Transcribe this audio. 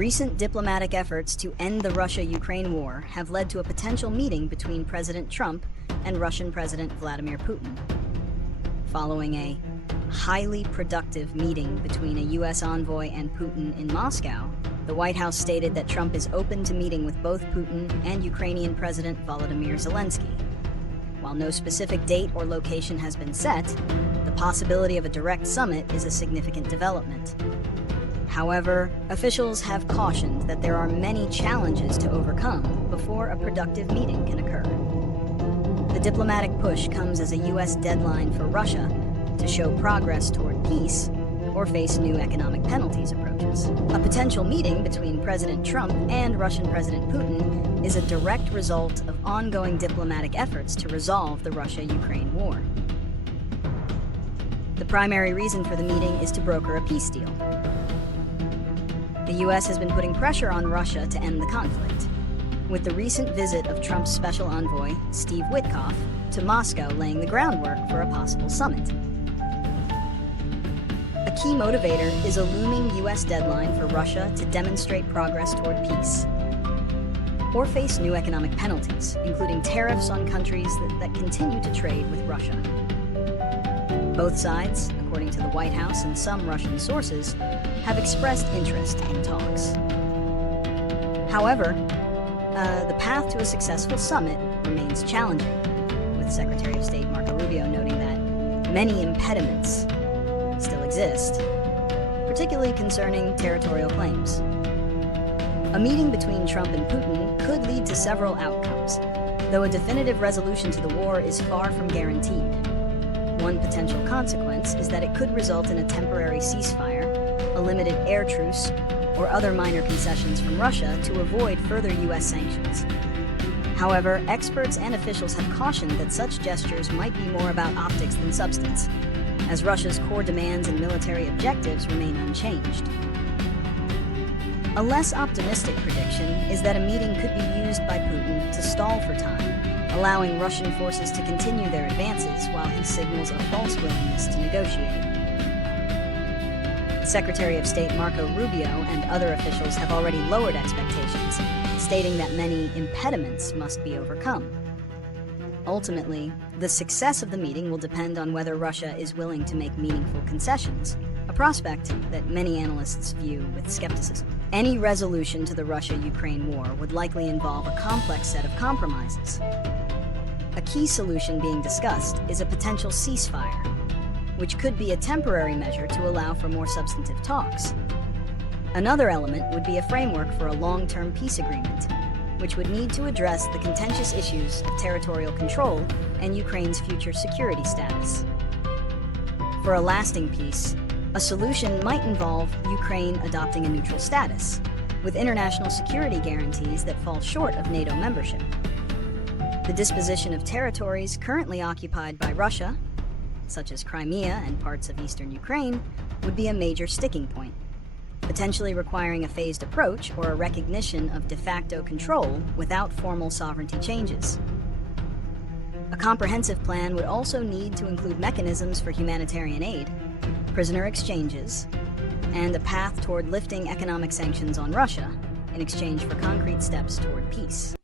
Recent diplomatic efforts to end the Russia-Ukraine war have led to a potential meeting between President Trump and Russian President Vladimir Putin. Following a highly productive meeting between a U.S. envoy and Putin in Moscow, the White House stated that Trump is open to meeting with both Putin and Ukrainian President Volodymyr Zelenskyy. While no specific date or location has been set, the possibility of a direct summit is a significant development. However, officials have cautioned that there are many challenges to overcome before a productive meeting can occur. The diplomatic push comes as a U.S. deadline for Russia to show progress toward peace or face new economic penalties approaches. A potential meeting between President Trump and Russian President Putin is a direct result of ongoing diplomatic efforts to resolve the Russia-Ukraine war. The primary reason for the meeting is to broker a peace deal. The U.S. has been putting pressure on Russia to end the conflict, with the recent visit of Trump's special envoy, Steve Witkoff, to Moscow laying the groundwork for a possible summit. A key motivator is a looming U.S. deadline for Russia to demonstrate progress toward peace, or face new economic penalties, including tariffs on countries that continue to trade with Russia. Both sides, according to the White House and some Russian sources, have expressed interest in talks. However, the path to a successful summit remains challenging, with Secretary of State Marco Rubio noting that many impediments still exist, particularly concerning territorial claims. A meeting between Trump and Putin could lead to several outcomes, though a definitive resolution to the war is far from guaranteed. One potential consequence is that it could result in a temporary ceasefire, a limited air truce, or other minor concessions from Russia to avoid further U.S. sanctions. However, experts and officials have cautioned that such gestures might be more about optics than substance, as Russia's core demands and military objectives remain unchanged. A less optimistic prediction is that a meeting could be used by Putin to stall for time, allowing Russian forces to continue their advances while he signals a false willingness to negotiate. Secretary of State Marco Rubio and other officials have already lowered expectations, stating that many impediments must be overcome. Ultimately, the success of the meeting will depend on whether Russia is willing to make meaningful concessions, a prospect that many analysts view with skepticism. Any resolution to the Russia-Ukraine war would likely involve a complex set of compromises. A key solution being discussed is a potential ceasefire, which could be a temporary measure to allow for more substantive talks. Another element would be a framework for a long-term peace agreement, which would need to address the contentious issues of territorial control and Ukraine's future security status. For a lasting peace, a solution might involve Ukraine adopting a neutral status, with international security guarantees that fall short of NATO membership. The disposition of territories currently occupied by Russia, such as Crimea and parts of eastern Ukraine, would be a major sticking point, potentially requiring a phased approach or a recognition of de facto control without formal sovereignty changes. A comprehensive plan would also need to include mechanisms for humanitarian aid, prisoner exchanges, and a path toward lifting economic sanctions on Russia in exchange for concrete steps toward peace.